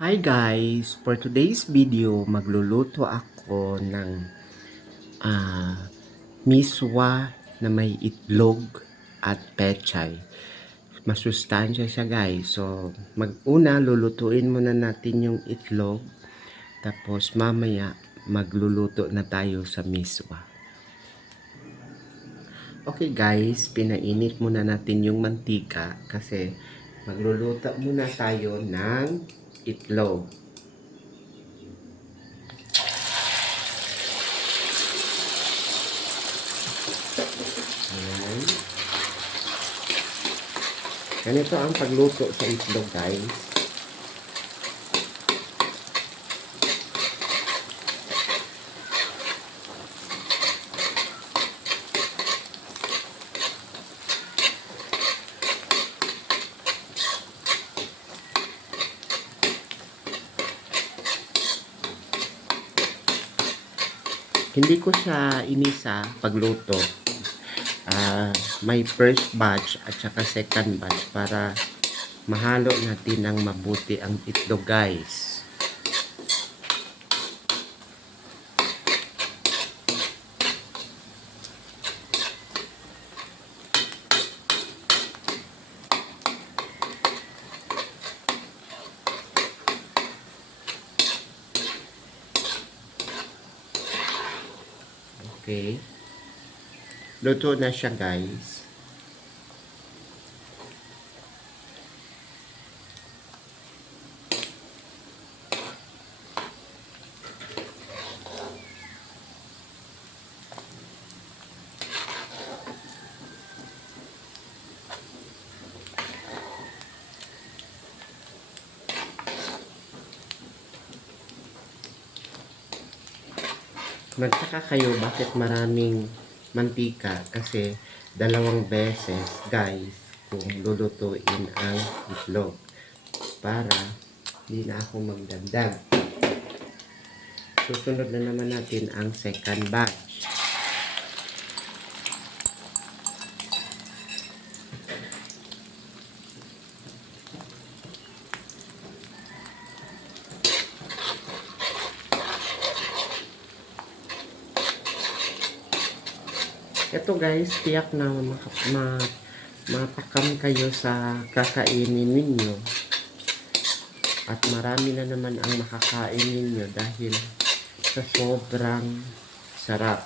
Hi guys! For today's video, magluluto ako ng miswa na may itlog at pechay. Masustansya siya guys. So, mag-una lulutuin muna natin yung itlog. Tapos mamaya magluluto na tayo sa miswa. Okay guys, pinainit muna natin yung mantika kasi magluluto muna tayo ng itlog. Ayan. Ganito ang pagluto sa itlog guys. Hindi ko siya inisa pagluto. May first batch at saka second batch para mahalo natin ng mabuti ang itlog guys. Okay. Luto na siya guys. Magtaka kayo bakit maraming mantika kasi dalawang beses guys kung lulutuin ang itlog para hindi na ako magdagdag. Susunod na naman natin ang second batch. Ito guys, tiyak na matakam kayo sa kakainin ninyo. At marami na naman ang makakain ninyo dahil sa sobrang sarap.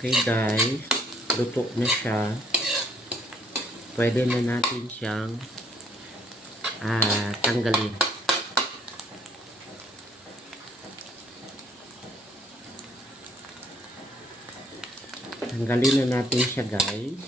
Okay guys, luto na siya. Pwede na natin siyang tanggalin. Tanggalin na natin siya guys.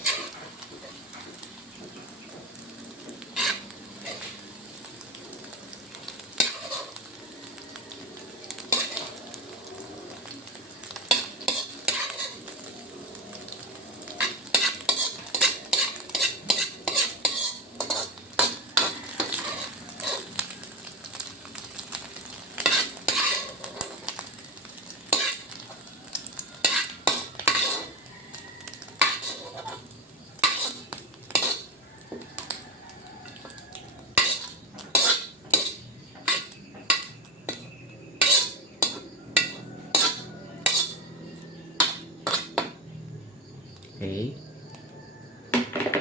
Okay.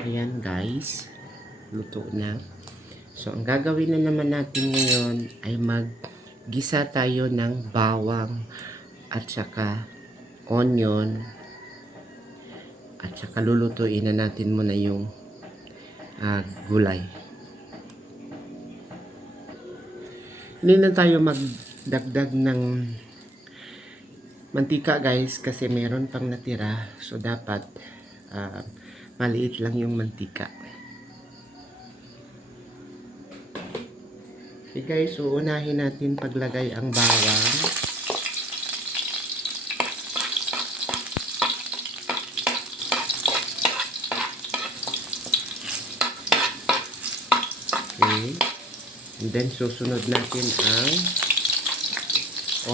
Ayan guys. Luto na. So, ang gagawin na naman natin ngayon ay maggisa tayo ng bawang at saka onion at saka lulutuin na natin muna yung gulay. Hindi na tayo magdagdag ng mantika guys kasi meron pang natira. So, dapat maliit lang yung mantika. Okay guys, so unahin natin paglagay ang bawang. Okay. And then susunod natin ang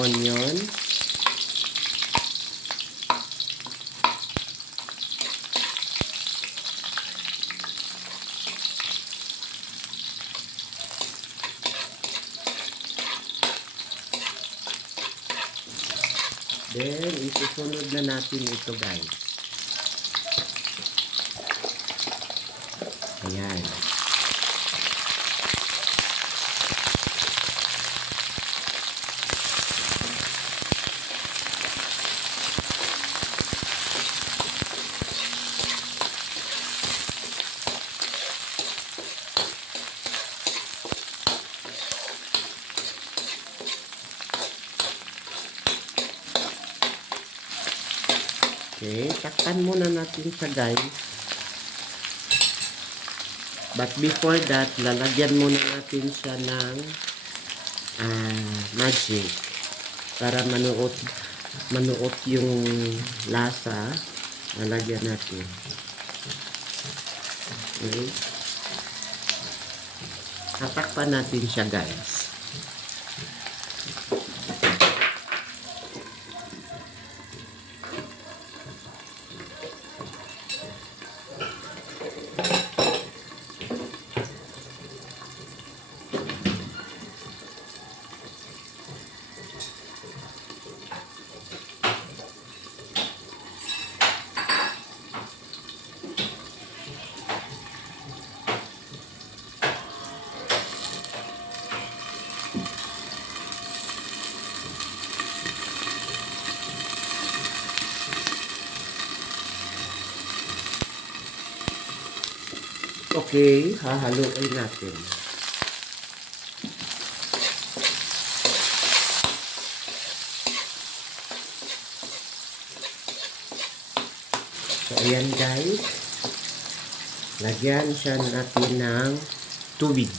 onion. Then, isusunod na natin ito guys. Ayan. Okay, takpan muna natin siya guys. But before that, lalagyan muna natin siya ng magic para manuot yung lasa. Lalagyan natin. Okay. Tatakpan natin siya guys. Okay, hahaluin natin. So, ayan guys. Lagyan siya natin ng tubig.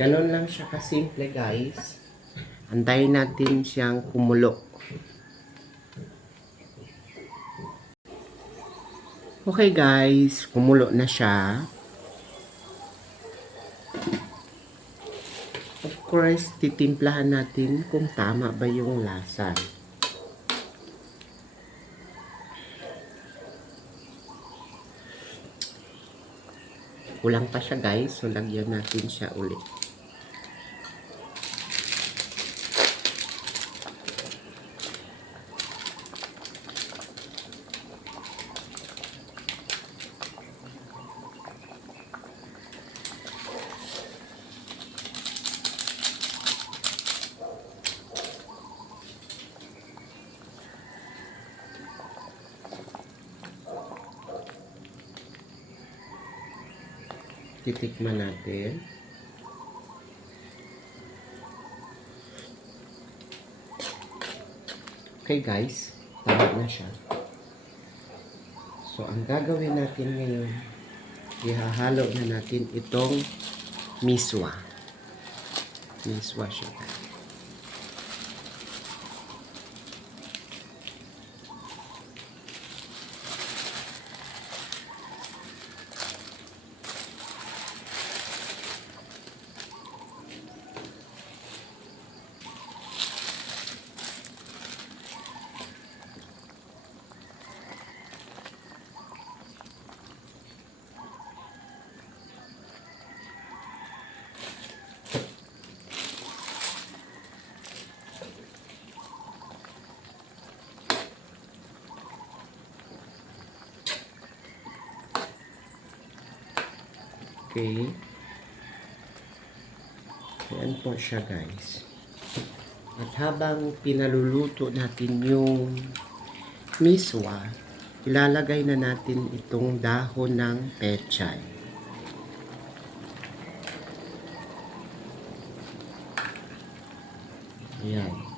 Ganon lang siya kasimple guys. Antayin natin siyang kumulo. Okay guys, kumulo na siya. Of course, titimplahan natin kung tama ba yung lasa. Kulang pa siya guys, so lagyan natin siya ulit. Titikman natin. Okay guys, tama na siya. So, ang gagawin natin ngayon, ihahalo na natin itong miswa. Miswa siya. Okay. Yan po siya guys. At habang pinaluluto natin yung miswa, ilalagay na natin itong dahon ng pechay. Ayan.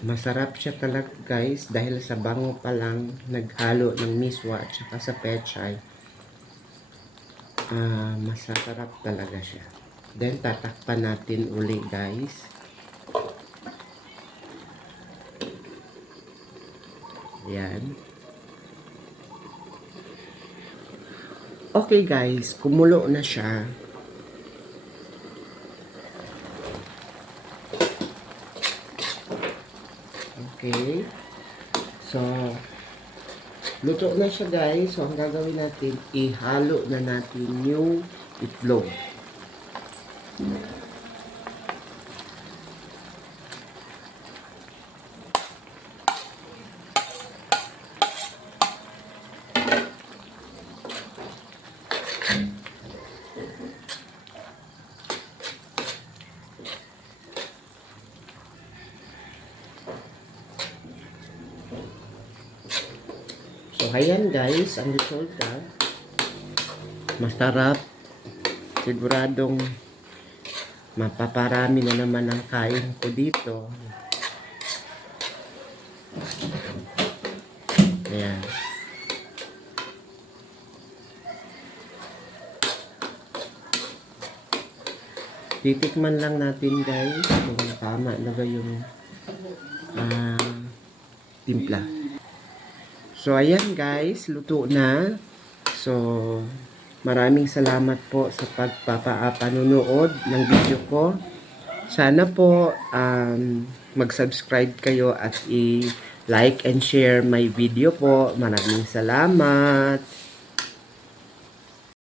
Masarap siya talaga guys dahil sa bango pa lang naghalo ng miswa at saka sa pechay. Masarap talaga siya. Then tatakpan natin uli guys. Ayan. Okay guys, kumulo na siya. Okay. So, luto na siya guys. So, ang gagawin natin, ihalo na natin yung itlog. So, ayan guys, ang resulta. Masarap. Siguradong mapaparami na naman ang kain ko dito. Ayan. Titikman lang natin guys kung tama na ba yung timpla. So, ayan guys, luto na. So, maraming salamat po sa pagpapanunood ng video ko. Sana po mag-subscribe kayo at i-like and share my video po. Maraming salamat.